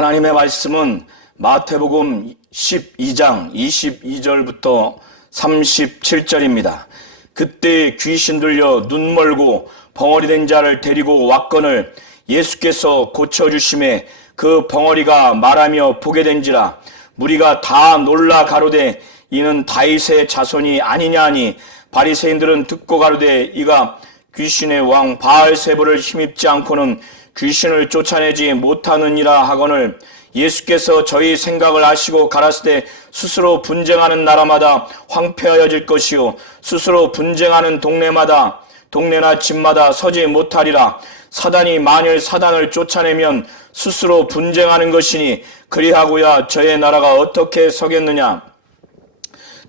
하나님의 말씀은 마태복음 12장 22절부터 37절입니다. 그때 귀신 들려 눈 멀고 벙어리 된 자를 데리고 왔거늘 예수께서 고쳐주심에 그 벙어리가 말하며 보게 된지라. 무리가 다 놀라 가로되 이는 다윗의 자손이 아니냐 하니 바리새인들은 듣고 가로되 이가 귀신의 왕 바알세불을 힘입지 않고는 귀신을 쫓아내지 못하느니라 하거늘 예수께서 저희 생각을 아시고 가라사대 스스로 분쟁하는 나라마다 황폐하여질 것이요 스스로 분쟁하는 동네나 집마다 서지 못하리라. 사단이 만일 사단을 쫓아내면 스스로 분쟁하는 것이니 그리하고야 저의 나라가 어떻게 서겠느냐.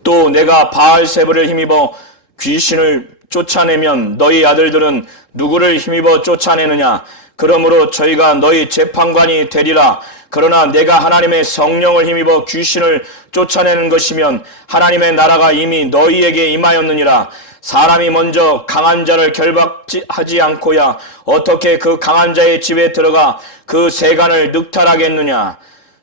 또 내가 바알세불을 힘입어 귀신을 쫓아내면 너희 아들들은 누구를 힘입어 쫓아내느냐. 그러므로 저희가 너희 재판관이 되리라. 그러나 내가 하나님의 성령을 힘입어 귀신을 쫓아내는 것이면 하나님의 나라가 이미 너희에게 임하였느니라. 사람이 먼저 강한 자를 결박하지 않고야 어떻게 그 강한 자의 집에 들어가 그 세간을 늑탈하겠느냐.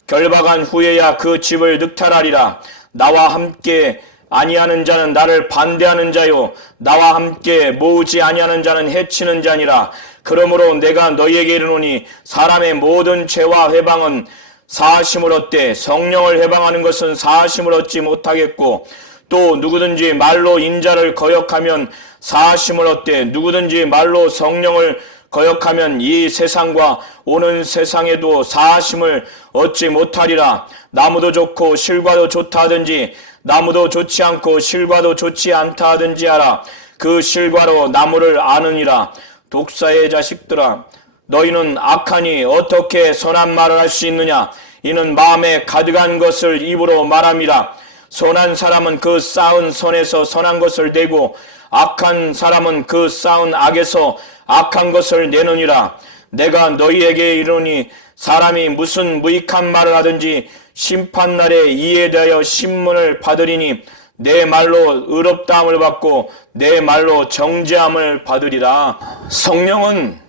결박한 후에야 그 집을 늑탈하리라. 나와 함께 아니하는 자는 나를 반대하는 자요 나와 함께 모으지 아니하는 자는 해치는 자니라. 그러므로 내가 너희에게 이르노니 사람의 모든 죄와 회방은 사하심을 얻되 성령을 회방하는 것은 사하심을 얻지 못하겠고 또 누구든지 말로 인자를 거역하면 사하심을 얻되 누구든지 말로 성령을 거역하면 이 세상과 오는 세상에도 사하심을 얻지 못하리라. 나무도 좋고 실과도 좋다 하든지 나무도 좋지 않고 실과도 좋지 않다 하든지 하라. 그 실과로 나무를 아느니라. 독사의 자식들아, 너희는 악하니 어떻게 선한 말을 할 수 있느냐. 이는 마음에 가득한 것을 입으로 말함이라. 선한 사람은 그 쌓은 선에서 선한 것을 내고 악한 사람은 그 쌓은 악에서 악한 것을 내느니라. 내가 너희에게 이르노니 사람이 무슨 무익한 말을 하든지 심판날에 이에 대하여 신문을 받으리니 내 말로 의롭다함을 받고 내 말로 정죄함을 받으리라. 성령은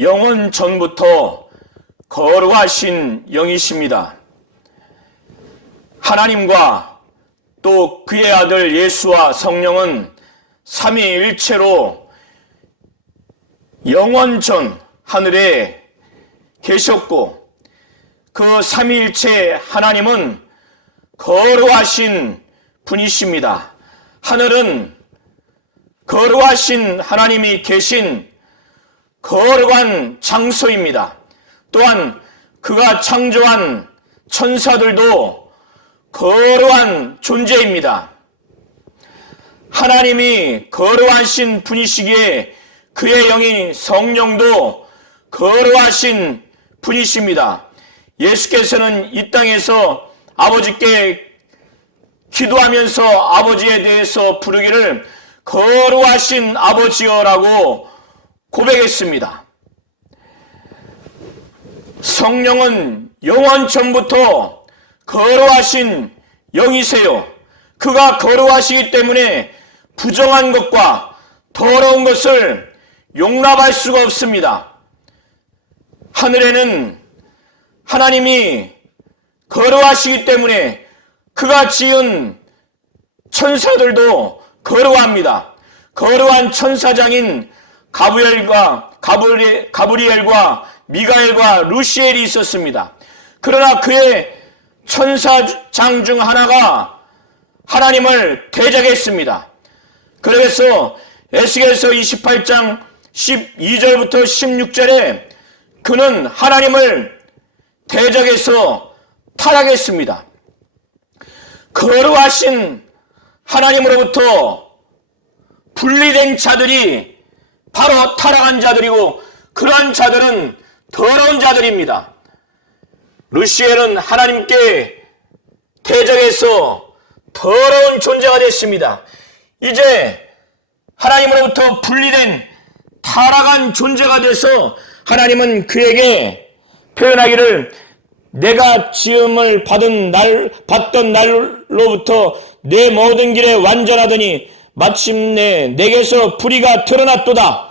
영원 전부터 거룩하신 영이십니다. 하나님과 또 그의 아들 예수와 성령은 삼위일체로 영원 전 하늘에 계셨고 그 삼위일체 하나님은 거룩하신 분이십니다. 하늘은 거룩하신 하나님이 계신 거룩한 장소입니다. 또한 그가 창조한 천사들도 거룩한 존재입니다. 하나님이 거룩하신 분이시기에 그의 영이 성령도 거룩하신 분이십니다. 예수께서는 이 땅에서 아버지께 기도하면서 아버지에 대해서 부르기를 거룩하신 아버지여라고 고백했습니다. 성령은 영원 전부터 거룩하신 영이세요. 그가 거룩하시기 때문에 부정한 것과 더러운 것을 용납할 수가 없습니다. 하늘에는 하나님이 거룩하시기 때문에 그가 지은 천사들도 거룩합니다. 거룩한 천사장인 가브리엘과 미가엘과 루시엘이 있었습니다. 그러나 그의 천사장 중 하나가 하나님을 대적했습니다. 그래서 에스겔서 28장 12절부터 16절에 그는 하나님을 대적해서 타락했습니다. 거룩하신 하나님으로부터 분리된 자들이 바로 타락한 자들이고 그러한 자들은 더러운 자들입니다. 루시엘은 하나님께 대적해서 더러운 존재가 됐습니다. 이제 하나님으로부터 분리된 타락한 존재가 돼서 하나님은 그에게 표현하기를 내가 지음을 받던 날로부터 내 모든 길에 완전하더니 마침내 내게서 불의가 드러났도다.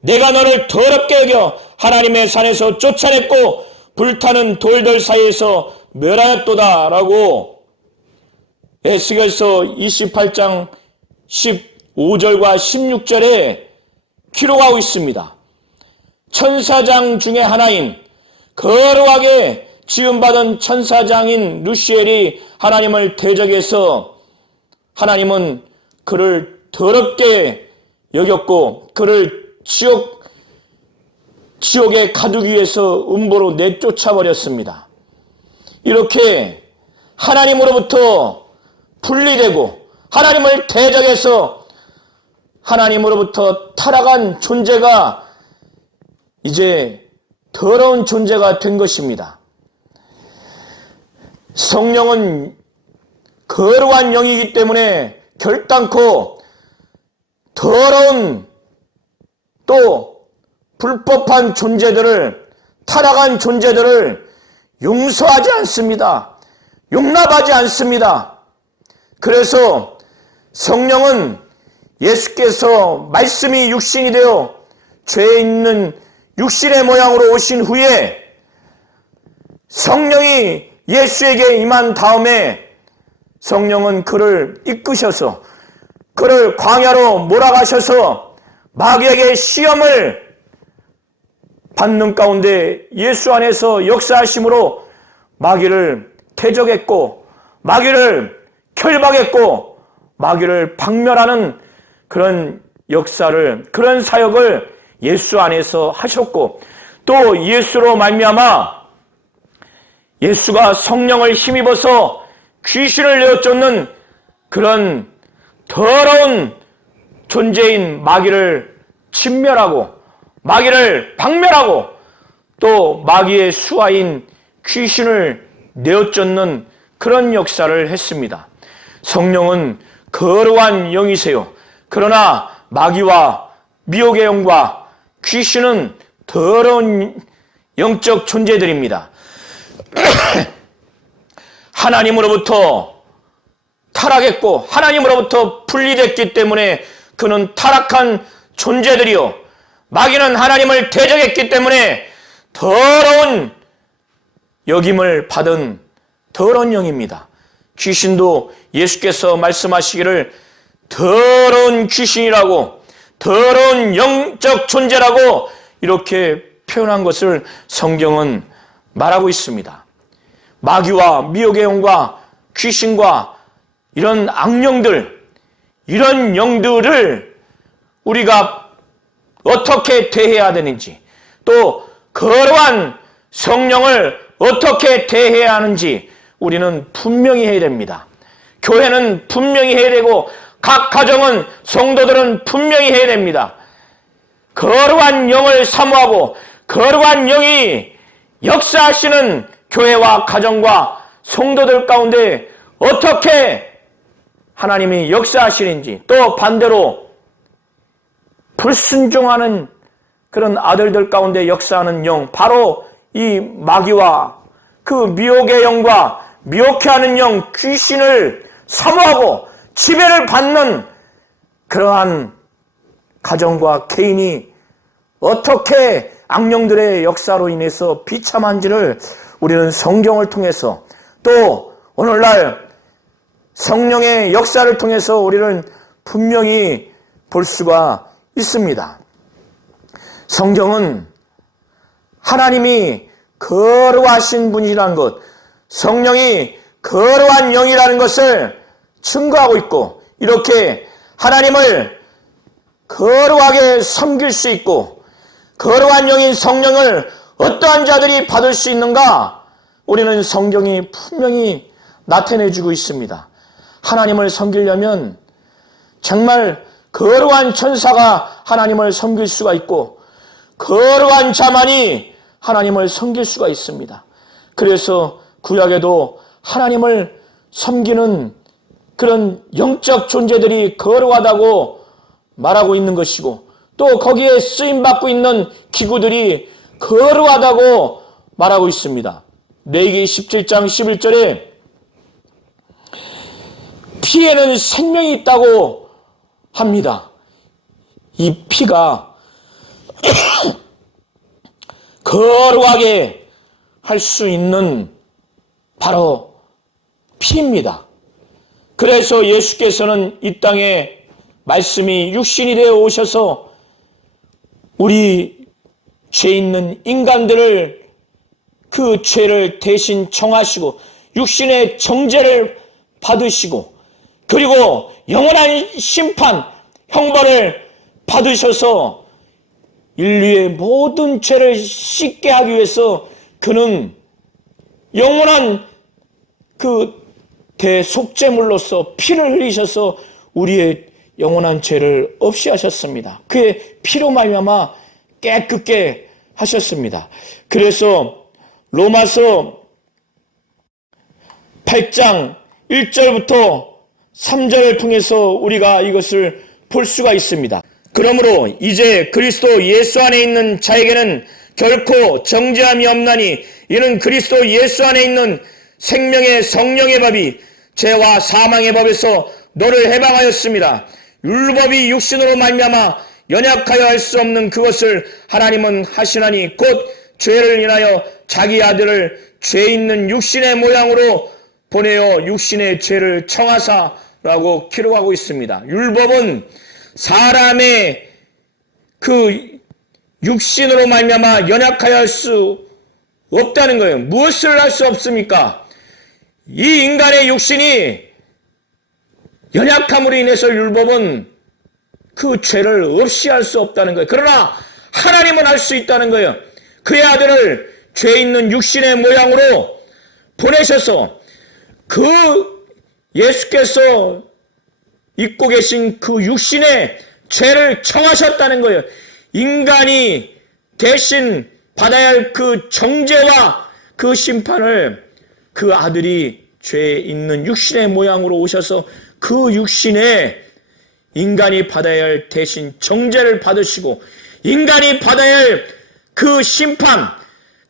내가 너를 더럽게 여겨 하나님의 산에서 쫓아냈고 불타는 돌들 사이에서 멸하였도다라고 에스겔서 28장 15절과 16절에 기록하고 있습니다. 천사장 중에 하나인 거룩하게 지음받은 천사장인 루시엘이 하나님을 대적해서 하나님은 그를 더럽게 여겼고 그를 지옥에 가두기 위해서 음보로 내쫓아버렸습니다. 이렇게 하나님으로부터 분리되고 하나님을 대적해서 하나님으로부터 타락한 존재가 이제 더러운 존재가 된 것입니다. 성령은 거룩한 영이기 때문에 결단코 더러운 또 불법한 존재들을, 타락한 존재들을 용서하지 않습니다. 용납하지 않습니다. 그래서 성령은 예수께서 말씀이 육신이 되어 죄 있는 육신의 모양으로 오신 후에 성령이 예수에게 임한 다음에 성령은 그를 이끄셔서 그를 광야로 몰아가셔서 마귀에게 시험을 받는 가운데 예수 안에서 역사하심으로 마귀를 대적했고 마귀를 결박했고 마귀를 박멸하는 그런 역사를, 그런 사역을 예수 안에서 하셨고 또 예수로 말미암아 예수가 성령을 힘입어서 귀신을 내어쫓는 그런 더러운 존재인 마귀를 진멸하고 마귀를 박멸하고 또 마귀의 수하인 귀신을 내어쫓는 그런 역사를 했습니다. 성령은 거룩한 영이세요. 그러나 마귀와 미혹의 영과 귀신은 더러운 영적 존재들입니다. 하나님으로부터 타락했고 하나님으로부터 분리됐기 때문에 그는 타락한 존재들이요, 마귀는 하나님을 대적했기 때문에 더러운 여김을 받은 더러운 영입니다. 귀신도 예수께서 말씀하시기를 더러운 귀신이라고, 더러운 영적 존재라고 이렇게 표현한 것을 성경은 말하고 있습니다. 마귀와 미혹의 영과 귀신과 이런 악령들, 이런 영들을 우리가 어떻게 대해야 되는지, 또 거룩한 성령을 어떻게 대해야 하는지 우리는 분명히 해야 됩니다. 교회는 분명히 해야 되고 각 가정은, 성도들은 분명히 해야 됩니다. 거룩한 영을 사모하고 거룩한 영이 역사하시는 교회와 가정과 성도들 가운데 어떻게 하나님이 역사하시는지, 또 반대로 불순종하는 그런 아들들 가운데 역사하는 영, 바로 이 마귀와 그 미혹의 영과 미혹해 하는 영, 귀신을 사모하고 지배를 받는 그러한 가정과 개인이 어떻게 악령들의 역사로 인해서 비참한지를 우리는 성경을 통해서, 또 오늘날 성령의 역사를 통해서 우리는 분명히 볼 수가 있습니다. 성경은 하나님이 거룩하신 분이라는 것, 성령이 거룩한 영이라는 것을 증거하고 있고, 이렇게 하나님을 거룩하게 섬길 수 있고 거룩한 영인 성령을 어떠한 자들이 받을 수 있는가, 우리는 성경이 분명히 나타내주고 있습니다. 하나님을 섬기려면 정말 거룩한 천사가 하나님을 섬길 수가 있고 거룩한 자만이 하나님을 섬길 수가 있습니다. 그래서 구약에도 하나님을 섬기는 그런 영적 존재들이 거룩하다고 말하고 있는 것이고, 또 거기에 쓰임받고 있는 기구들이 거룩하다고 말하고 있습니다. 레위기 17장 11절에 피에는 생명이 있다고 합니다. 이 피가 거룩하게 수 있는 바로 피입니다. 그래서 예수께서는 이 땅에 말씀이 육신이 되어 오셔서 우리 죄 있는 인간들을 그 죄를 대신 청하시고 육신의 정죄를 받으시고 그리고 영원한 심판, 형벌을 받으셔서 인류의 모든 죄를 씻게 하기 위해서 그는 영원한 그 대속죄물로서 피를 흘리셔서 우리의 영원한 죄를 없이 하셨습니다. 그의 피로 말미암아 깨끗게 하셨습니다. 그래서 로마서 8장 1절부터 3절을 통해서 우리가 이것을 볼 수가 있습니다. 그러므로 이제 그리스도 예수 안에 있는 자에게는 결코 정죄함이 없나니 이는 그리스도 예수 안에 있는 생명의 성령의 법이 죄와 사망의 법에서 너를 해방하였습니다. 율법이 육신으로 말미암아 연약하여 할 수 없는 그것을 하나님은 하시나니 곧 죄를 인하여 자기 아들을 죄 있는 육신의 모양으로 보내어 육신의 죄를 청하사라고 기록하고 있습니다. 율법은 사람의 그 육신으로 말미암아 연약하여 할 수 없다는 거예요. 무엇을 할 수 없습니까? 이 인간의 육신이 연약함으로 인해서 율법은 그 죄를 없이 할 수 없다는 거예요. 그러나 하나님은 할 수 있다는 거예요. 그의 아들을 죄 있는 육신의 모양으로 보내셔서 그 예수께서 입고 계신 그 육신의 죄를 청하셨다는 거예요. 인간이 대신 받아야 할 그 정죄와 그 심판을 그 아들이 죄 있는 육신의 모양으로 오셔서 그 육신에 인간이 받아야 할 대신 정죄를 받으시고 인간이 받아야 할 그 심판,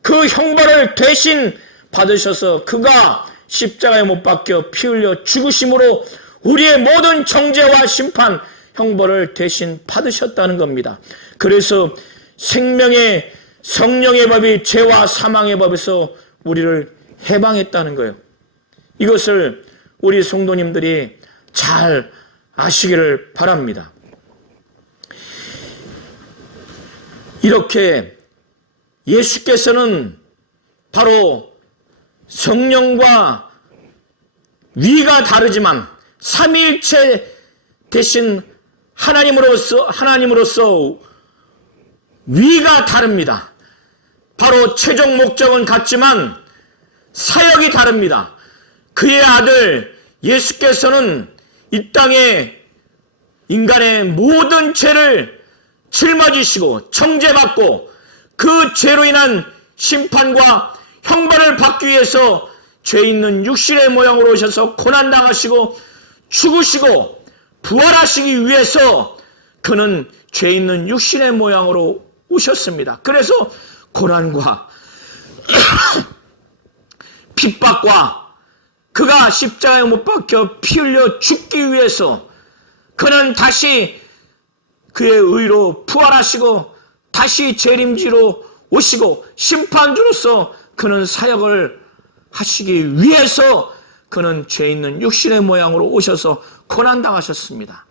그 형벌을 대신 받으셔서 그가 십자가에 못 박혀 피 흘려 죽으심으로 우리의 모든 정죄와 심판, 형벌을 대신 받으셨다는 겁니다. 그래서 생명의 성령의 법이 죄와 사망의 법에서 우리를 해방했다는 거예요. 이것을 우리 성도님들이 잘 아시기를 바랍니다. 이렇게 예수께서는 바로 성령과 위가 다르지만 삼위일체 대신 하나님으로서 위가 다릅니다. 바로 최종 목적은 같지만 사역이 다릅니다. 그의 아들 예수께서는 이 땅에 인간의 모든 죄를 짊어지시고 정죄받고 그 죄로 인한 심판과 형벌을 받기 위해서 죄 있는 육신의 모양으로 오셔서 고난당하시고 죽으시고 부활하시기 위해서 그는 죄 있는 육신의 모양으로 오셨습니다. 그래서 고난과 핍박과 그가 십자가에 못 박혀 피 흘려 죽기 위해서 그는 다시 그의 의로 부활하시고 다시 재림지로 오시고 심판주로서 그는 사역을 하시기 위해서 그는 죄 있는 육신의 모양으로 오셔서 고난당하셨습니다.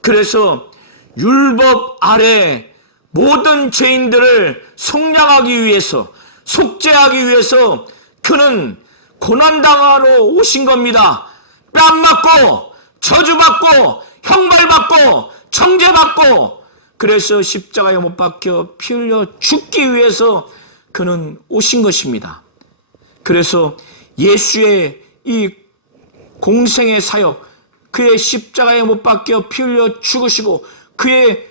그래서 율법 아래 모든 죄인들을 속량하기 위해서 속죄하기 위해서 그는 고난당하러 오신 겁니다. 뺨 맞고 저주받고 형벌받고 정죄받고 그래서 십자가에 못 박혀 피 흘려 죽기 위해서 그는 오신 것입니다. 그래서 예수의 이 공생의 사역, 그의 십자가에 못 박혀 피 흘려 죽으시고 그의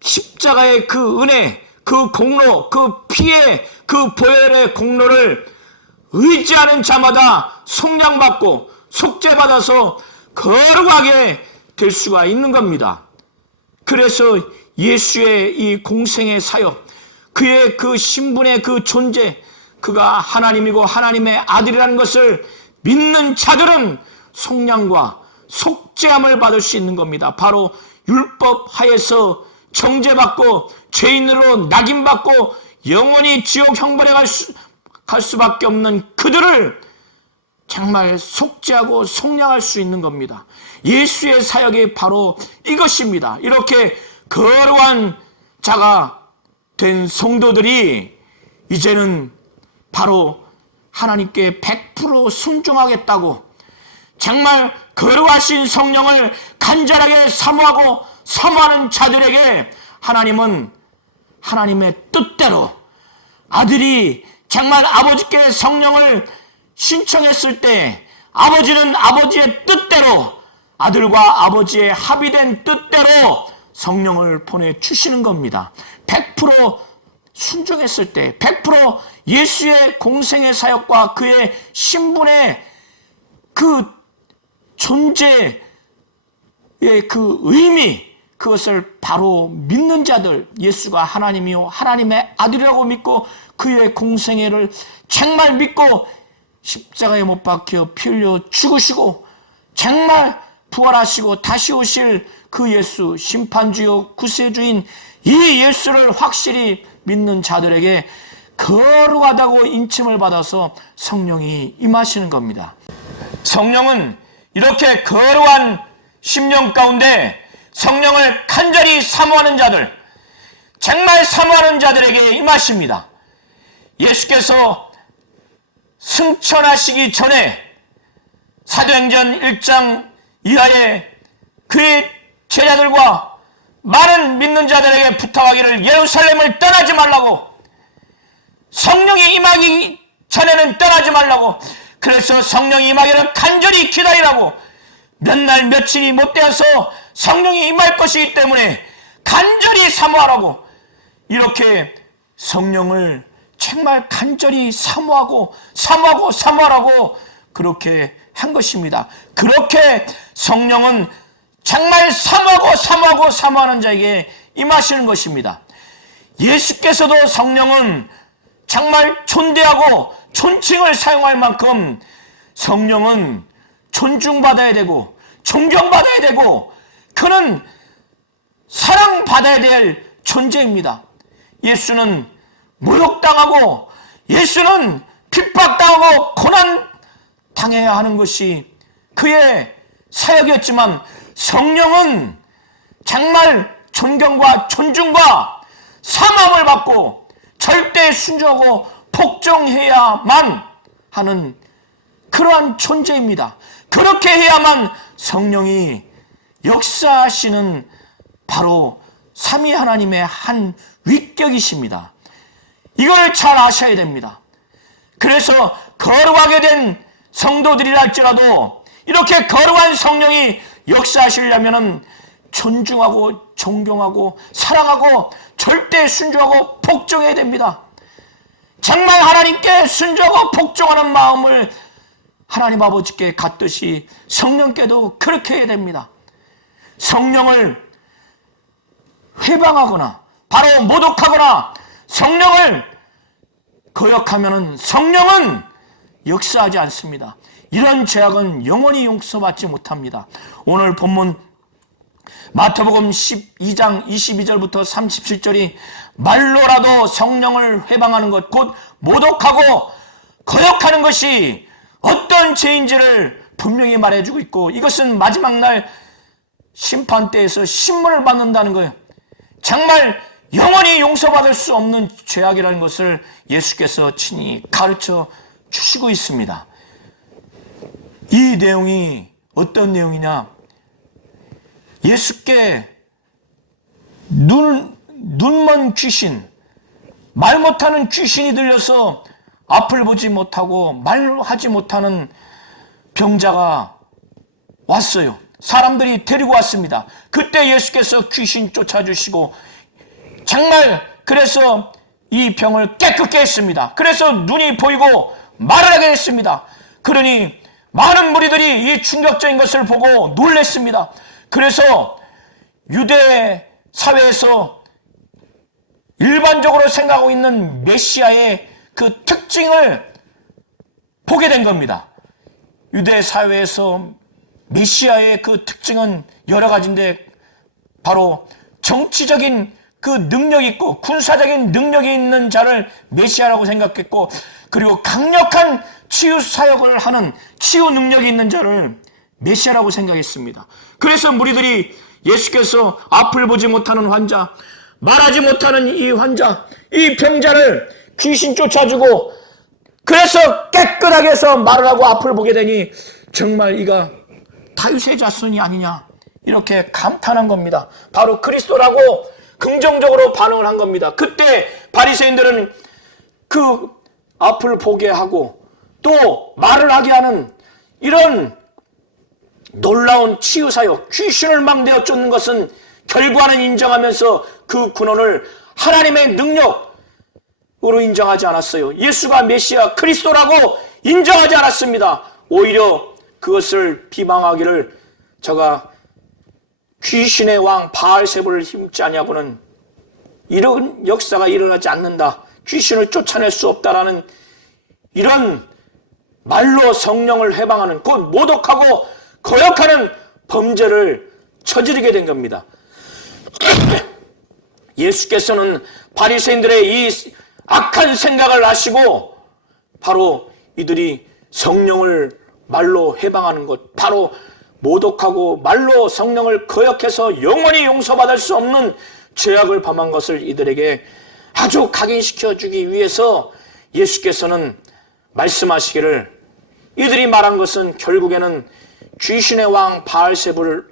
십자가의 그 은혜, 그 공로, 그 피의 그 보혈의 공로를 의지하는 자마다 속량받고 속죄받아서 거룩하게 될 수가 있는 겁니다. 그래서 예수의 이 공생의 사역, 그의 그 신분의 그 존재, 그가 하나님이고 하나님의 아들이라는 것을 믿는 자들은 속량과 속죄함을 받을 수 있는 겁니다. 바로 율법 하에서 정죄받고 죄인으로 낙인받고 영원히 지옥 형벌에 갈 수밖에 없는 그들을 정말 속죄하고 속량할 수 있는 겁니다. 예수의 사역이 바로 이것입니다. 이렇게 거룩한 자가 된 성도들이 이제는 바로 하나님께 100% 순종하겠다고, 정말 거룩하신 성령을 간절하게 사모하고 사모하는 자들에게 하나님은 하나님의 뜻대로, 아들이 정말 아버지께 성령을 신청했을 때 아버지는 아버지의 뜻대로, 아들과 아버지의 합의된 뜻대로 성령을 보내주시는 겁니다. 100% 순종했을 때, 100% 예수의 공생의 사역과 그의 신분의 그 존재의 그 의미, 그것을 바로 믿는 자들, 예수가 하나님이요 하나님의 아들이라고 믿고 그의 공생애를 정말 믿고 십자가에 못 박혀 피 흘려 죽으시고 정말 부활하시고 다시 오실 그 예수, 심판주요 구세주인 이 예수를 확실히 믿는 자들에게 거룩하다고 인침을 받아서 성령이 임하시는 겁니다. 성령은 이렇게 거룩한 심령 가운데 성령을 간절히 사모하는 자들, 정말 사모하는 자들에게 임하십니다. 예수께서 승천하시기 전에 사도행전 1장 이하에 그의 제자들과 많은 믿는 자들에게 부탁하기를 예루살렘을 떠나지 말라고, 성령이 임하기 전에는 떠나지 말라고, 그래서 성령이 임하기를 간절히 기다리라고, 몇 날 며칠이 못 되어서 성령이 임할 것이기 때문에 간절히 사모하라고, 이렇게 성령을 정말 간절히 사모하고 사모하라고 그렇게 한 것입니다. 그렇게 성령은 정말 사모하는 자에게 임하시는 것입니다. 예수께서도 성령은 정말 존대하고 존칭을 사용할 만큼 성령은 존중받아야 되고 존경받아야 되고 그는 사랑받아야 될 존재입니다. 예수는 모욕당하고 예수는 핍박당하고 고난당해야 하는 것이 그의 사역이었지만 성령은 정말 존경과 존중과 사모함을 받고 절대 순종하고 복종해야만 하는 그러한 존재입니다. 그렇게 해야만 성령이 역사하시는 바로 삼위 하나님의 한 위격이십니다. 이걸 잘 아셔야 됩니다. 그래서 거룩하게 된 성도들이라 할지라도 이렇게 거룩한 성령이 역사하시려면 존중하고 존경하고 사랑하고 절대 순종하고 복종해야 됩니다. 정말 하나님께 순종하고 복종하는 마음을 하나님 아버지께 갖듯이 성령께도 그렇게 해야 됩니다. 성령을 회방하거나 바로 모독하거나 성령을 거역하면 성령은 역사하지 않습니다. 이런 죄악은 영원히 용서받지 못합니다. 오늘 본문 마태복음 12장 22절부터 37절이 말로라도 성령을 회방하는 것, 곧 모독하고 거역하는 것이 어떤 죄인지를 분명히 말해주고 있고, 이것은 마지막 날 심판대에서 신문을 받는다는 거예요. 정말 영원히 용서받을 수 없는 죄악이라는 것을 예수께서 친히 가르쳐 주시고 있습니다. 이 내용이 어떤 내용이냐? 예수께 눈먼 귀신, 말 못하는 귀신이 들려서 앞을 보지 못하고 말하지 못하는 병자가 왔어요. 사람들이 데리고 왔습니다. 그때 예수께서 귀신 쫓아주시고 정말 그래서 이 병을 깨끗게 했습니다. 그래서 눈이 보이고 말을 하게 됐습니다. 그러니 많은 무리들이 이 충격적인 것을 보고 놀랐습니다. 그래서 유대 사회에서 일반적으로 생각하고 있는 메시아의 그 특징을 보게 된 겁니다. 유대 사회에서 메시아의 그 특징은 여러 가지인데 바로 정치적인 그 능력 있고 군사적인 능력이 있는 자를 메시아라고 생각했고, 그리고 강력한 치유 사역을 하는 치유 능력이 있는 자를 메시아라고 생각했습니다. 그래서 무리들이 예수께서 앞을 보지 못하는 환자, 말하지 못하는 이 환자, 이 병자를 귀신 쫓아주고, 그래서 깨끗하게 해서 말을 하고 앞을 보게 되니 정말 이가 다윗의 자손이 아니냐, 이렇게 감탄한 겁니다. 바로 그리스도라고 긍정적으로 반응을 한 겁니다. 그때 바리새인들은 그 앞을 보게 하고 또 말을 하게 하는 이런 놀라운 치유사역, 귀신을 막 내어 쫓는 것은 결과는 인정하면서 그 근원을 하나님의 능력으로 인정하지 않았어요. 예수가 메시아 그리스도라고 인정하지 않았습니다. 오히려 그것을 비방하기를, 저가 귀신의 왕 바알세불을 힘지 아니하고는 이런 역사가 일어나지 않는다, 귀신을 쫓아낼 수 없다라는 이런 말로 성령을 해방하는, 곧 모독하고 거역하는 범죄를 저지르게 된 겁니다. 예수께서는 바리새인들의 이 악한 생각을 아시고 바로 이들이 성령을 말로 해방하는 것, 바로 모독하고 말로 성령을 거역해서 영원히 용서받을 수 없는 죄악을 범한 것을 이들에게 아주 각인시켜 주기 위해서 예수께서는 말씀하시기를, 이들이 말한 것은 결국에는 귀신의 왕 바알세불을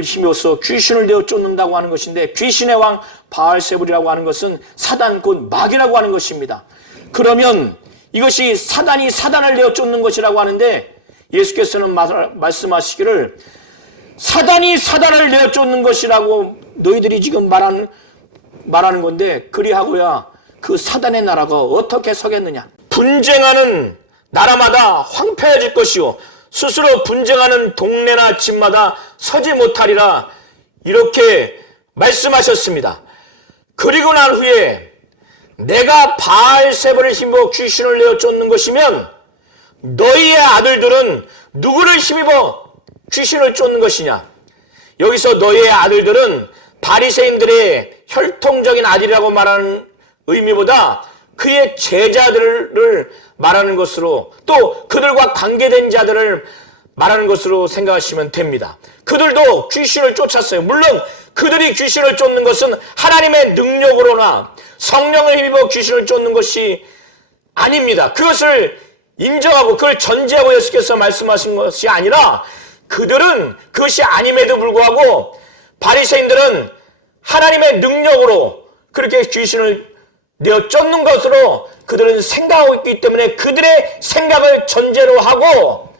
힘입어서 귀신을 내어 쫓는다고 하는 것인데, 귀신의 왕 바알세불이라고 하는 것은 사단, 곧 마귀라고 하는 것입니다. 그러면 이것이 사단이 사단을 내어 쫓는 것이라고 하는데, 예수께서는 말씀하시기를 사단이 사단을 내어 쫓는 것이라고 너희들이 지금 말하는 건데, 그리하고야 그 사단의 나라가 어떻게 서겠느냐. 분쟁하는 나라마다 황폐해질 것이요 스스로 분쟁하는 동네나 집마다 서지 못하리라, 이렇게 말씀하셨습니다. 그리고 난 후에 내가 바알세불을 힘입어 귀신을 내어 쫓는 것이면 너희의 아들들은 누구를 힘입어 귀신을 쫓는 것이냐. 여기서 너희의 아들들은 바리새인들의 혈통적인 아들이라고 말하는 의미보다 그의 제자들을 말하는 것으로, 또 그들과 관계된 자들을 말하는 것으로 생각하시면 됩니다. 그들도 귀신을 쫓았어요. 물론 그들이 귀신을 쫓는 것은 하나님의 능력으로나 성령을 힘입어 귀신을 쫓는 것이 아닙니다. 그것을 인정하고 그걸 전제하고 예수께서 말씀하신 것이 아니라, 그들은 그것이 아님에도 불구하고 바리새인들은 하나님의 능력으로 그렇게 귀신을 내어 쫓는 것으로 그들은 생각하고 있기 때문에 그들의 생각을 전제로 하고,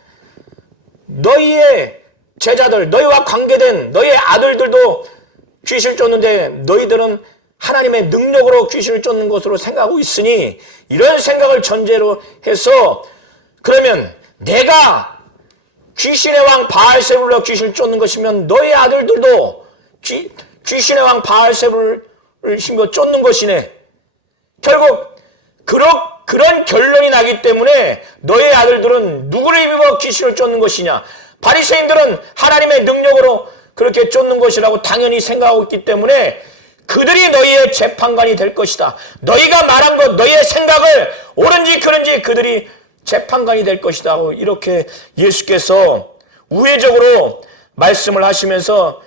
너희의 제자들, 너희와 관계된 너희의 아들들도 귀신을 쫓는데 너희들은 하나님의 능력으로 귀신을 쫓는 것으로 생각하고 있으니, 이런 생각을 전제로 해서 그러면 내가 귀신의 왕 바알세불로 귀신을 쫓는 것이면 너희 아들들도 귀신의 왕 바알세불을 힘입어 쫓는 것이네. 결국 그런 결론이 나기 때문에 너의 아들들은 누구를 힘입어 귀신을 쫓는 것이냐. 바리새인들은 하나님의 능력으로 그렇게 쫓는 것이라고 당연히 생각하고 있기 때문에 그들이 너희의 재판관이 될 것이다. 너희가 말한 것, 너희의 생각을 옳은지 그른지 그들이 재판관이 될 것이다. 이렇게 예수께서 우회적으로 말씀을 하시면서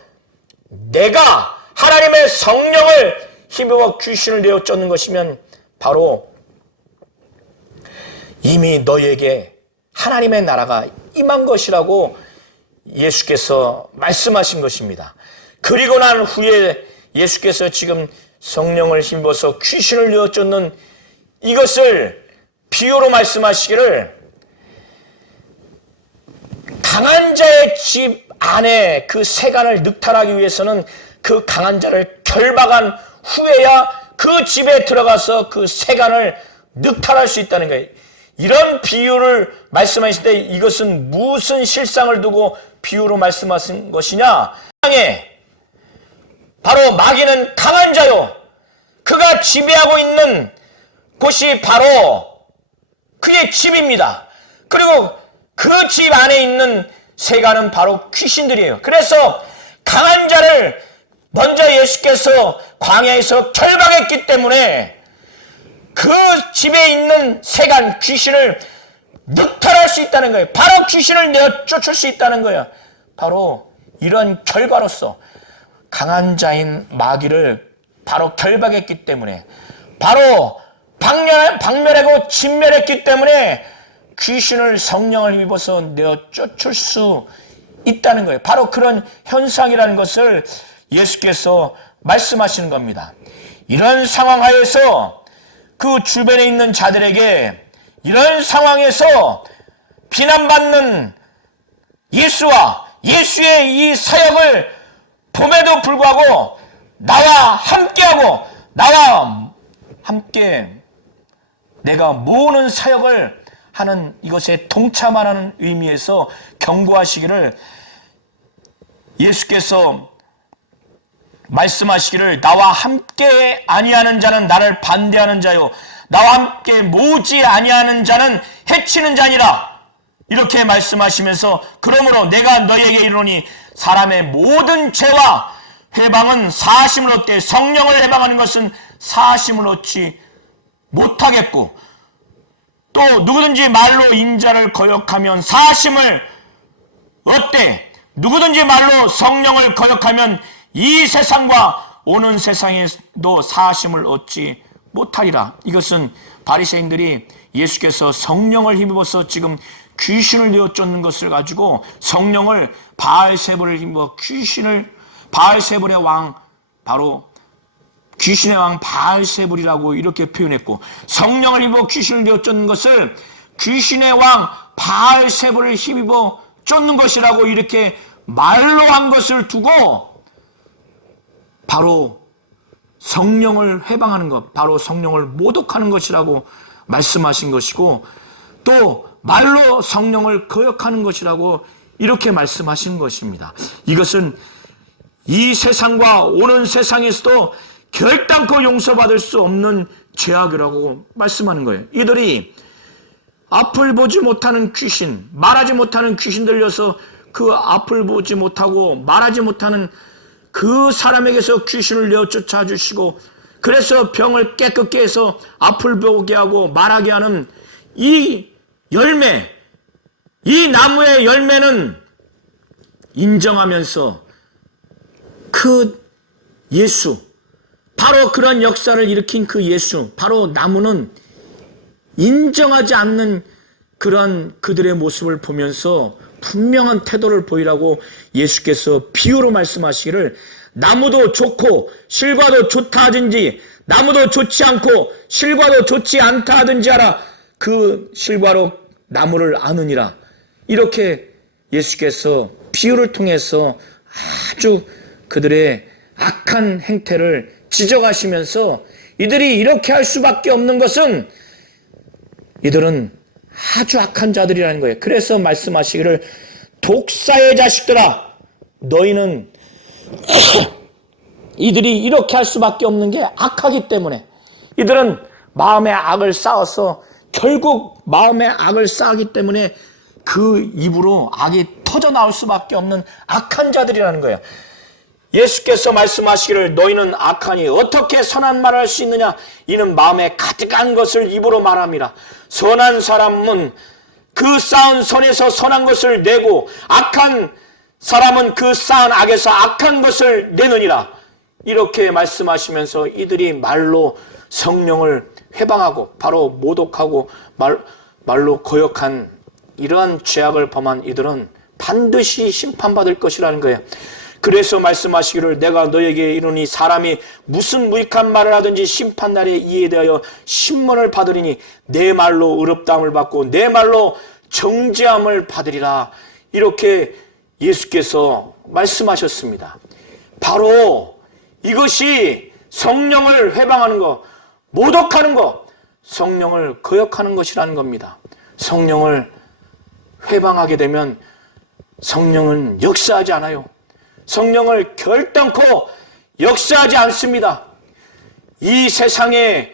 내가 하나님의 성령을 힘입어 귀신을 내어 쫓는 것이면 바로 이미 너희에게 하나님의 나라가 임한 것이라고 예수께서 말씀하신 것입니다. 그리고 난 후에 예수께서 지금 성령을 힘입어서 귀신을 내어 쫓는 이것을 비유로 말씀하시기를, 강한 자의 집 안에 그 세간을 늑탈하기 위해서는 그 강한 자를 결박한 후에야 그 집에 들어가서 그 세간을 늑탈할 수 있다는 거예요. 이런 비유를 말씀하실 때 이것은 무슨 실상을 두고 비유로 말씀하신 것이냐. 바로 마귀는 강한 자요, 그가 지배하고 있는 곳이 바로 그의 집입니다. 그리고 그 집 안에 있는 세간은 바로 귀신들이에요. 그래서 강한 자를 먼저 예수께서 광야에서 결박했기 때문에 그 집에 있는 세간 귀신을 늑탈할 수 있다는 거예요. 바로 귀신을 내쫓을 수 있다는 거예요. 바로 이런 결과로서 강한 자인 마귀를 바로 결박했기 때문에, 바로 박멸하고 진멸했기 때문에 귀신을, 성령을 입어서 내쫓을 수 있다는 거예요. 바로 그런 현상이라는 것을 예수께서 말씀하시는 겁니다. 이런 상황 하에서 그 주변에 있는 자들에게, 이런 상황에서 비난받는 예수와 예수의 이 사역을 봄에도 불구하고 나와 함께하고 나와 함께 내가 모으는 사역을 하는 이것에 동참하는 의미에서 경고하시기를, 예수께서 말씀하시기를 나와 함께 아니하는 자는 나를 반대하는 자요 나와 함께 모으지 아니하는 자는 해치는 자니라, 이렇게 말씀하시면서 그러므로 내가 너희에게 이르노니 사람의 모든 죄와 해방은 사심을 얻되 성령을 해방하는 것은 사심을 얻지 못하겠고, 또 누구든지 말로 인자를 거역하면 사심을 얻되 누구든지 말로 성령을 거역하면 이 세상과 오는 세상에도 사심을 얻지 못하리라. 이것은 바리새인들이 예수께서 성령을 힘입어서 지금 귀신을 내어쫓는 것을 가지고 성령을 바알세불을 힘입어 바알세불의 왕, 바로 귀신의 왕 바알세불이라고 이렇게 표현했고, 성령을 힘입어 귀신을 내어쫓는 것을 귀신의 왕 바알세불을 힘입어 쫓는 것이라고 이렇게 말로 한 것을 두고 바로 성령을 해방하는 것, 바로 성령을 모독하는 것이라고 말씀하신 것이고, 또 말로 성령을 거역하는 것이라고 이렇게 말씀하신 것입니다. 이것은 이 세상과 오는 세상에서도 결단코 용서받을 수 없는 죄악이라고 말씀하는 거예요. 이들이 앞을 보지 못하는 귀신, 말하지 못하는 귀신 들려서 그 앞을 보지 못하고 말하지 못하는 그 사람에게서 귀신을 내어쫓아 주시고, 그래서 병을 깨끗게 해서 앞을 보게 하고 말하게 하는 이 열매, 이 나무의 열매는 인정하면서 그 예수, 바로 그런 역사를 일으킨 그 예수, 바로 나무는 인정하지 않는 그런 그들의 모습을 보면서 분명한 태도를 보이라고 예수께서 비유로 말씀하시기를, 나무도 좋고 실과도 좋다 하든지 나무도 좋지 않고 실과도 좋지 않다 하든지 하라, 그 실과로 나무를 아느니라. 이렇게 예수께서 비유를 통해서 아주 그들의 악한 행태를 지적하시면서, 이들이 이렇게 할 수밖에 없는 것은 이들은 아주 악한 자들이라는 거예요. 그래서 말씀하시기를, 독사의 자식들아, 너희는 이들이 이렇게 할 수밖에 없는 게 악하기 때문에, 이들은 마음의 악을 쌓아서 결국 마음의 악을 쌓기 때문에 그 입으로 악이 터져 나올 수밖에 없는 악한 자들이라는 거예요. 예수께서 말씀하시기를, 너희는 악하니 어떻게 선한 말을 할 수 있느냐? 이는 마음에 가득한 것을 입으로 말함이라. 선한 사람은 그 쌓은 선에서 선한 것을 내고, 악한 사람은 그 쌓은 악에서 악한 것을 내느니라. 이렇게 말씀하시면서 이들이 말로 성령을 회방하고 바로 모독하고 말로 거역한 이러한 죄악을 범한 이들은 반드시 심판받을 것이라는 거예요. 그래서 말씀하시기를, 내가 너에게 이르니 사람이 무슨 무익한 말을 하든지 심판날에 이에 대하여 신문을 받으리니 내 말로 의롭다함을 받고 내 말로 정죄함을 받으리라. 이렇게 예수께서 말씀하셨습니다. 바로 이것이 성령을 회방하는 것, 모독하는 것, 성령을 거역하는 것이라는 겁니다. 성령을 회방하게 되면 성령은 역사하지 않아요. 성령을 결단코 역사하지 않습니다. 이 세상에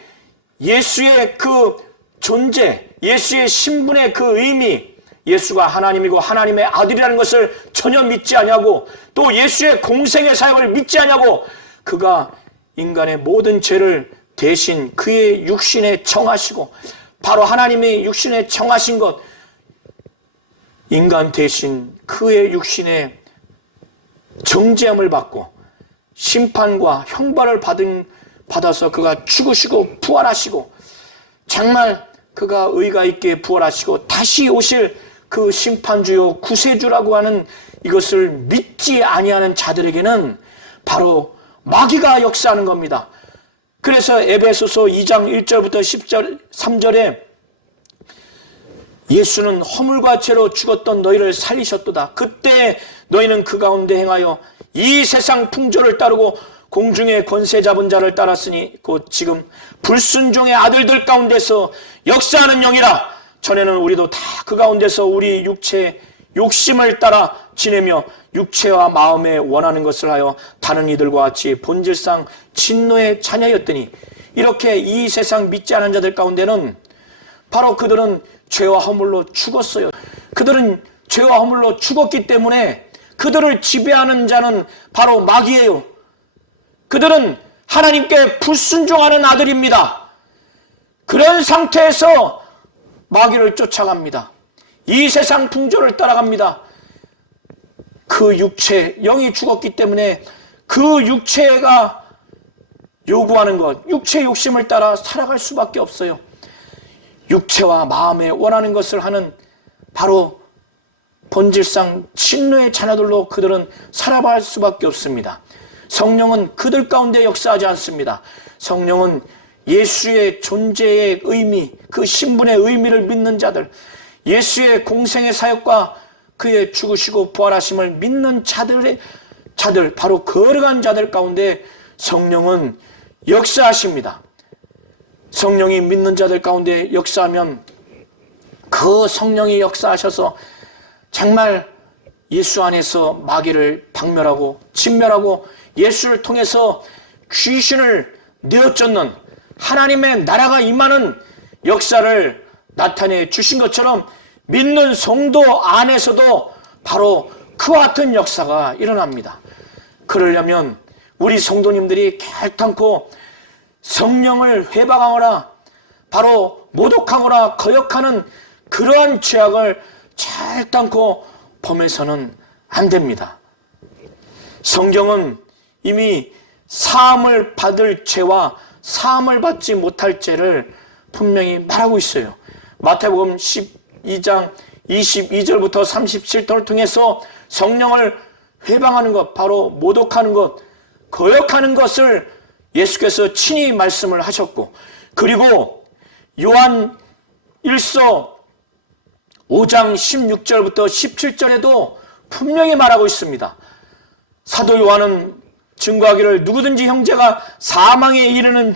예수의 그 존재, 예수의 신분의 그 의미, 예수가 하나님이고 하나님의 아들이라는 것을 전혀 믿지 아니하고 또 예수의 공생의 사역을 믿지 아니하고 그가 인간의 모든 죄를 대신 그의 육신에 청하시고 바로 하나님이 육신에 청하신 것 인간 대신 그의 육신에 정죄함을 받고 심판과 형벌을 받아서 그가 죽으시고 부활하시고 정말 그가 의가 있게 부활하시고 다시 오실 그 심판주요 구세주라고 하는 이것을 믿지 아니하는 자들에게는 바로 마귀가 역사하는 겁니다. 그래서 에베소서 2장 1절부터 10절 3절에 예수는 허물과 죄로 죽었던 너희를 살리셨도다. 그때 너희는 그 가운데 행하여 이 세상 풍조를 따르고 공중의 권세 잡은 자를 따랐으니 곧 지금 불순종의 아들들 가운데서 역사하는 영이라. 전에는 우리도 다 그 가운데서 우리 육체의 욕심을 따라 지내며 육체와 마음에 원하는 것을 하여 다른 이들과 같이 본질상 진노의 자녀였더니 이렇게 이 세상 믿지 않은 자들 가운데는 바로 그들은 죄와 허물로 죽었어요. 그들은 죄와 허물로 죽었기 때문에 그들을 지배하는 자는 바로 마귀예요. 그들은 하나님께 불순종하는 아들입니다. 그런 상태에서 마귀를 쫓아갑니다. 이 세상 풍조를 따라갑니다. 그 육체, 영이 죽었기 때문에 그 육체가 요구하는 것, 육체의 욕심을 따라 살아갈 수밖에 없어요. 육체와 마음에 원하는 것을 하는 바로 본질상 진노의 자녀들로 그들은 살아갈 수밖에 없습니다. 성령은 그들 가운데 역사하지 않습니다. 성령은 예수의 존재의 의미, 그 신분의 의미를 믿는 자들, 예수의 공생의 사역과 그의 죽으시고 부활하심을 믿는 자들, 바로 거룩한 자들 가운데 성령은 역사하십니다. 성령이 믿는 자들 가운데 역사하면 그 성령이 역사하셔서 정말 예수 안에서 마귀를 박멸하고 진멸하고 예수를 통해서 귀신을 내어쫓는 하나님의 나라가 임하는 역사를 나타내 주신 것처럼 믿는 성도 안에서도 바로 그와 같은 역사가 일어납니다. 그러려면 우리 성도님들이 결단코 성령을 회방하거나 바로 모독하거나 거역하는 그러한 죄악을 결단코 범해서는 안 됩니다. 성경은 이미 사함을 받을 죄와 사함을 받지 못할 죄를 분명히 말하고 있어요. 마태복음 12장 22절부터 37절을 통해서 성령을 회방하는 것, 바로 모독하는 것, 거역하는 것을 예수께서 친히 말씀을 하셨고, 그리고 요한 1서 5장 16절부터 17절에도 분명히 말하고 있습니다. 사도 요한은 증거하기를 누구든지 형제가 사망에 이르는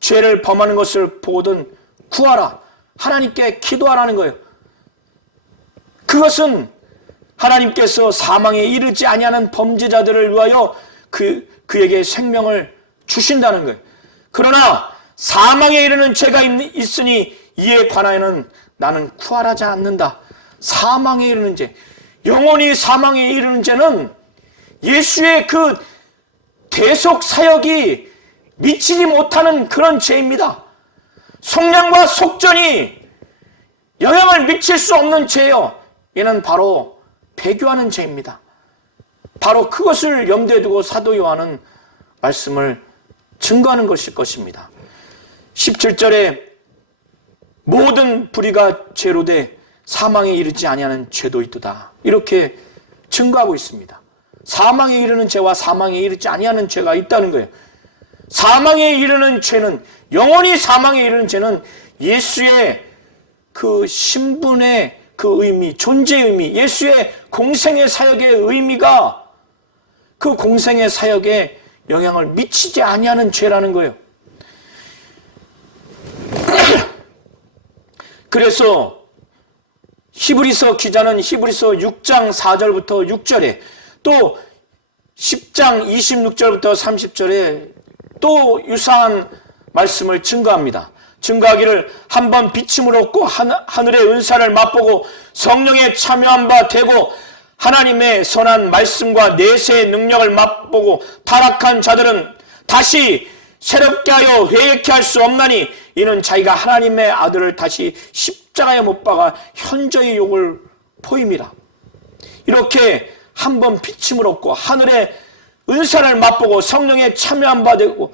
죄를 범하는 것을 보거든 구하라. 하나님께 기도하라는 거예요. 그것은 하나님께서 사망에 이르지 아니하는 범죄자들을 위하여 그에게 생명을 주신다는 거예요. 그러나 사망에 이르는 죄가 있으니 이에 관하여는 나는 구하라지 않는다. 사망에 이르는 죄, 영원히 사망에 이르는 죄는 예수의 그 대속 사역이 미치지 못하는 그런 죄입니다. 속량과 속전이 영향을 미칠 수 없는 죄요. 얘는 바로 배교하는 죄입니다. 바로 그것을 염두에 두고 사도 요한은 말씀을 증거하는 것일 것입니다. 17절에 모든 불의가 죄로 돼 사망에 이르지 아니하는 죄도 있도다. 이렇게 증거하고 있습니다. 사망에 이르는 죄와 사망에 이르지 아니하는 죄가 있다는 거예요. 사망에 이르는 죄는, 영원히 사망에 이르는 죄는 예수의 그 신분의 그 의미, 존재의 의미, 예수의 공생의 사역의 의미가 그 공생의 사역에 영향을 미치지 아니하는 죄라는 거예요. 그래서 히브리서 기자는 히브리서 6장 4절부터 6절에 또 10장 26절부터 30절에 또 유사한 말씀을 증거합니다. 증거하기를 한번 비침을 얻고 하늘의 은사를 맛보고 성령에 참여한 바 되고 하나님의 선한 말씀과 내세의 능력을 맛보고 타락한 자들은 다시 새롭게 하여 회개케 할 수 없나니 이는 자기가 하나님의 아들을 다시 십자가에 못 박아 현저히 욕을 보임이라. 이렇게 한번 비침을 얻고 하늘의 은사를 맛보고 성령에 참여한 바 되고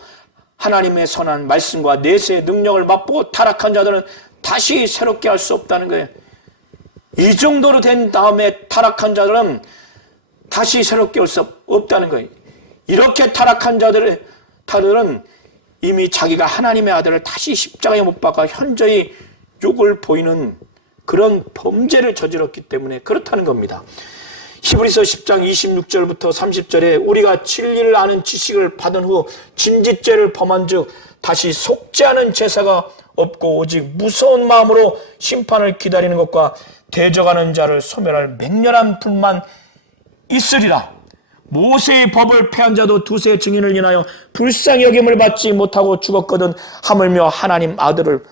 하나님의 선한 말씀과 내세의 능력을 맛보고 타락한 자들은 다시 새롭게 할 수 없다는 거예요. 이 정도로 된 다음에 타락한 자들은 다시 새롭게 할 수 없다는 거예요. 이렇게 타락한 자들은 이미 자기가 하나님의 아들을 다시 십자가에 못 박아 현저히 욕을 보이는 그런 범죄를 저질렀기 때문에 그렇다는 겁니다. 히브리서 10장 26절부터 30절에 우리가 진리를 아는 지식을 받은 후 짐짓죄를 범한 즉 다시 속죄하는 제사가 없고 오직 무서운 마음으로 심판을 기다리는 것과 대적하는 자를 소멸할 맹렬한 불만 있으리라. 모세의 법을 폐한 자도 두세 증인을 인하여 불쌍히 여김을 받지 못하고 죽었거든 하물며 하나님 아들을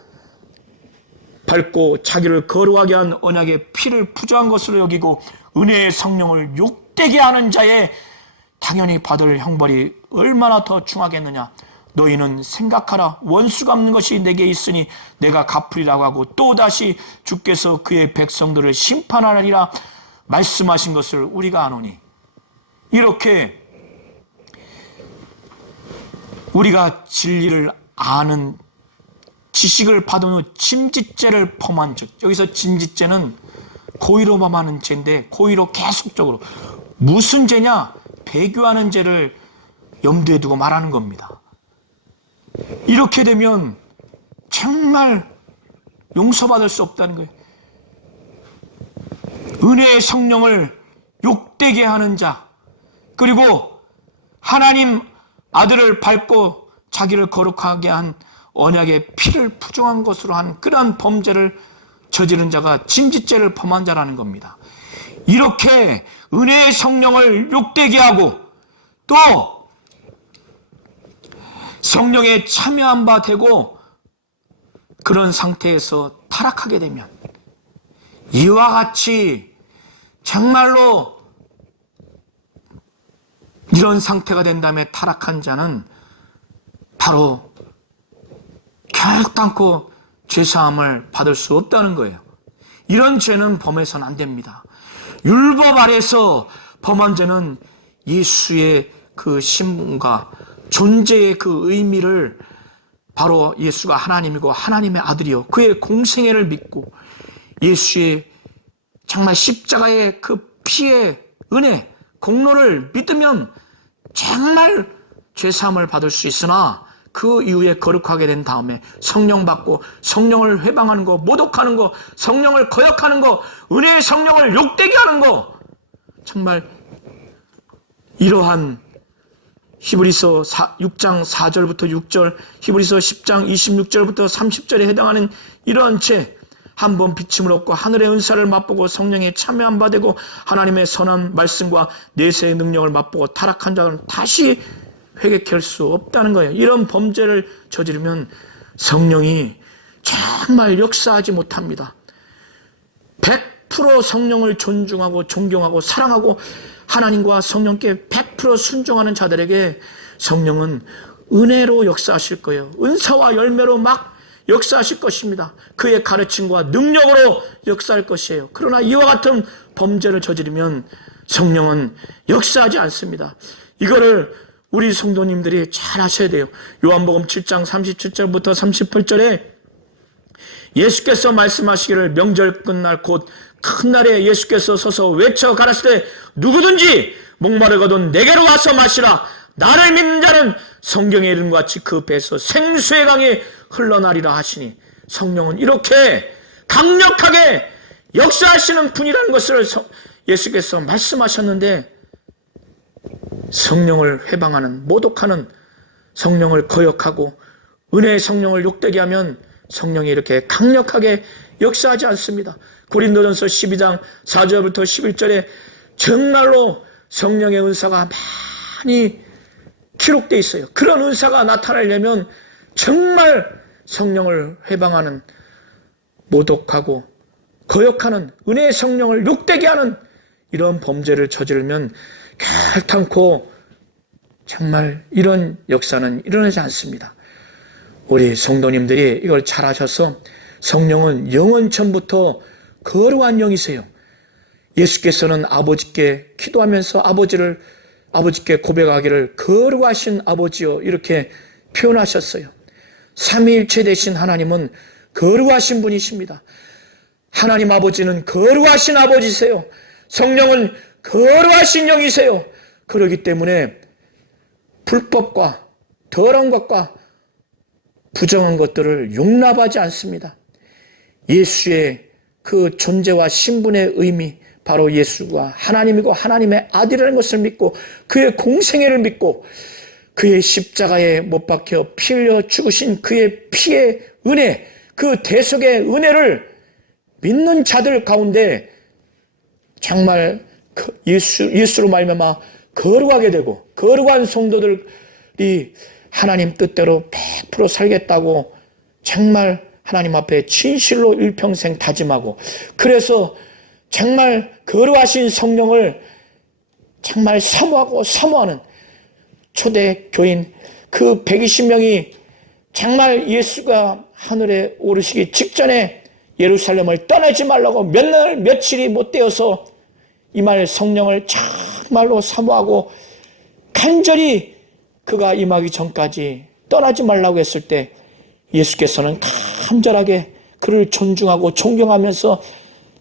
밟고 자기를 거룩하게 한 언약의 피를 부정한 것으로 여기고 은혜의 성령을 욕되게 하는 자의 당연히 받을 형벌이 얼마나 더 중하겠느냐. 너희는 생각하라. 원수 갚는 것이 내게 있으니 내가 갚으리라고 하고 또다시 주께서 그의 백성들을 심판하리라 말씀하신 것을 우리가 아노니. 이렇게 우리가 진리를 아는 지식을 받은 후 짐짓죄를 범한 즉, 여기서 짐짓죄는 고의로 범하는 죄인데 고의로 계속적으로 무슨 죄냐? 배교하는 죄를 염두에 두고 말하는 겁니다. 이렇게 되면 정말 용서받을 수 없다는 거예요. 은혜의 성령을 욕되게 하는 자, 그리고 하나님 아들을 밟고 자기를 거룩하게 한 언약의 피를 부정한 것으로 한 그러한 범죄를 저지른 자가 짐짓죄를 범한 자라는 겁니다. 이렇게 은혜의 성령을 욕되게 하고 또 성령에 참여한 바 되고 그런 상태에서 타락하게 되면 이와 같이 정말로 이런 상태가 된 다음에 타락한 자는 바로 결단코 죄사함을 받을 수 없다는 거예요. 이런 죄는 범해서는 안 됩니다. 율법 아래서 범한 죄는 예수의 그 신분과 존재의 그 의미를 바로 예수가 하나님이고 하나님의 아들이요 그의 공생애를 믿고 예수의 정말 십자가의 그 피의 은혜 공로를 믿으면 정말 죄사함을 받을 수 있으나 그 이후에 거룩하게 된 다음에 성령 받고 성령을 회방하는 거, 모독하는 거, 성령을 거역하는 거, 은혜의 성령을 욕되게 하는 거, 정말 이러한 히브리서 6장 4절부터 6절, 히브리서 10장 26절부터 30절에 해당하는 이러한 죄, 한번 비침을 얻고 하늘의 은사를 맛보고 성령에 참여한 바 되고 하나님의 선한 말씀과 내세의 능력을 맛보고 타락한 자는 다시 회개케 할 수 없다는 거예요. 이런 범죄를 저지르면 성령이 정말 역사하지 못합니다. 100% 성령을 존중하고 존경하고 사랑하고 하나님과 성령께 100% 순종하는 자들에게 성령은 은혜로 역사하실 거예요. 은사와 열매로 막 역사하실 것입니다. 그의 가르침과 능력으로 역사할 것이에요. 그러나 이와 같은 범죄를 저지르면 성령은 역사하지 않습니다. 이거를 우리 성도님들이 잘 아셔야 돼요. 요한복음 7장 37절부터 38절에 예수께서 말씀하시기를 명절 끝날 곧 큰 날에 예수께서 서서 외쳐 가라사대 누구든지 목마르거든 내게로 와서 마시라. 나를 믿는 자는 성경에 이른 것 같이 그 배에서 생수의 강이 흘러나리라 하시니 성령은 이렇게 강력하게 역사하시는 분이라는 것을 예수께서 말씀하셨는데 성령을 회방하는 모독하는 성령을 거역하고 은혜의 성령을 욕되게 하면 성령이 이렇게 강력하게 역사하지 않습니다. 고린도전서 12장 4절부터 11절에 정말로 성령의 은사가 많이 기록되어 있어요. 그런 은사가 나타나려면 정말 성령을 회방하는, 모독하고 거역하는, 은혜의 성령을 욕되게 하는 이런 범죄를 저지르면 결탄코 정말 이런 역사는 일어나지 않습니다. 우리 성도님들이 이걸 잘 아셔서 성령은 영원 전부터 거룩한 영이세요. 예수께서는 아버지께 기도하면서 아버지께 고백하기를 거룩하신 아버지여 이렇게 표현하셨어요. 삼위일체 되신 하나님은 거룩하신 분이십니다. 하나님 아버지는 거룩하신 아버지세요. 성령은 거룩하신 영이세요. 그렇기 때문에 불법과 더러운 것과 부정한 것들을 용납하지 않습니다. 예수의 그 존재와 신분의 의미, 바로 예수가 하나님이고 하나님의 아들이라는 것을 믿고 그의 공생애를 믿고 그의 십자가에 못 박혀 피 흘려 죽으신 그의 피의 은혜, 그 대속의 은혜를 믿는 자들 가운데 정말 예수로 말미암아 거룩하게 되고 거룩한 성도들이 하나님 뜻대로 100% 살겠다고 정말 하나님 앞에 진실로 일평생 다짐하고, 그래서 정말 거룩하신 성령을 정말 사모하고 사모하는 초대교인 그 120명이 정말 예수가 하늘에 오르시기 직전에 예루살렘을 떠나지 말라고 몇 날 며칠이 못 되어서 이 말 성령을 정말로 사모하고 간절히 그가 임하기 전까지 떠나지 말라고 했을 때 예수께서는 간절하게 그를 존중하고 존경하면서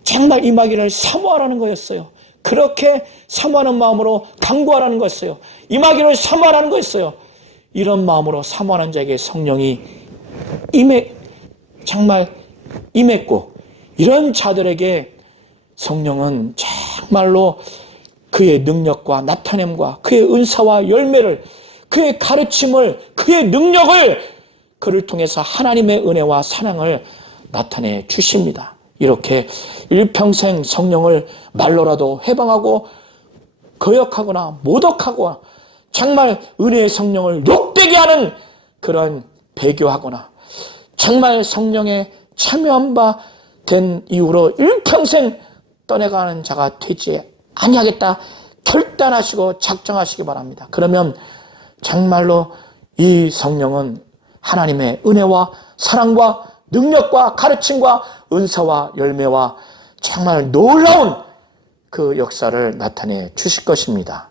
정말 임하기를 사모하라는 거였어요. 그렇게 사모하는 마음으로 간구하라는 거였어요. 임하기를 사모하라는 거였어요. 이런 마음으로 사모하는 자에게 성령이 정말 임했고, 이런 자들에게 성령은 정말로 그의 능력과 나타냄과 그의 은사와 열매를, 그의 가르침을, 그의 능력을 그를 통해서 하나님의 은혜와 사랑을 나타내 주십니다. 이렇게 일평생 성령을 말로라도 해방하고 거역하거나 모독하거나 정말 은혜의 성령을 욕되게 하는 그런 배교하거나 정말 성령에 참여한 바 된 이후로 일평생 떠나가는 자가 되지 아니하겠다 결단하시고 작정하시기 바랍니다. 그러면 정말로 이 성령은 하나님의 은혜와 사랑과 능력과 가르침과 은사와 열매와 정말 놀라운 그 역사를 나타내 주실 것입니다.